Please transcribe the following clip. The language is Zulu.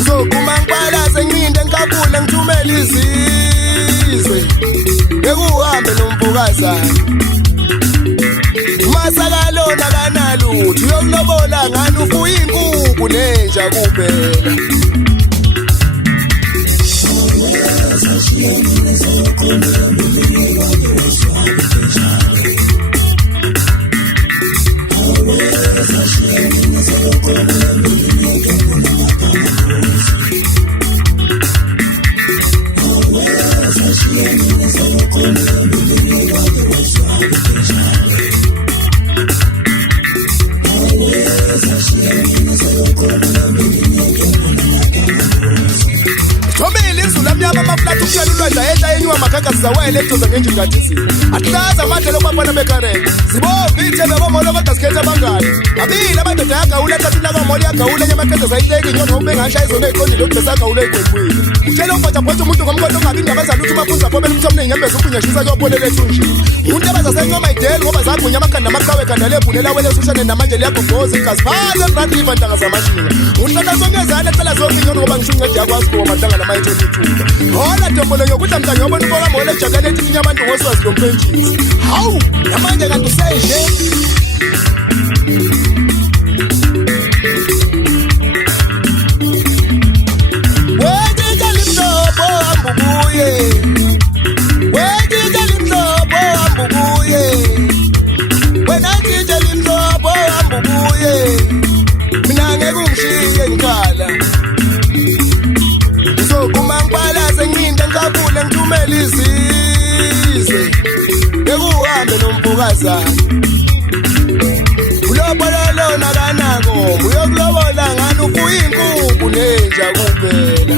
Uzokuma ngibalaze ngcinde ngikabule ngithumela izizwe Ngekuhambe nomvukazana Masakalona kanalutho uyokulobola ngani ufuya inkukhu nenja kuphela Zawele toza ngenje ngathisi atlaza manje lokwabona bekareke sibovithe bebomolo kodwa sikhetha bangani abile amadoda yagawula ehlathini kamoli yagawula nyamakhethe zayiteki nyono ubengasha izona eziqondile ukubesa gawula egwegwile utshela ukuphatha photha umuntu ngomkhondo ongabi ndabazana ukuthi maphunza pho belimthomne inyembezi ukunyashisa kuyobolela ethunjini umuntu abazasencoma ideli ngoba zagunya amakhanda amaqhawe ekhanda lebhulela wele sushane namanje liyagobhoza igazi phakathi ebrand river ntanga zamashinga uhlala songezana ecela zonke nyono ngoba ngisho incedi yakwazi kuwa matanga namayethoni ithuba hola dombolo yokudla mntanga yobona ufoka mole jakane tinya abantu ngoswazi lompentshisi hawu namanje kanti usayishe izizwe Ngekuhambe nomvukazana Ulobola lona kanako uyokulobola ngani ufuya inkukhu nenja kuphela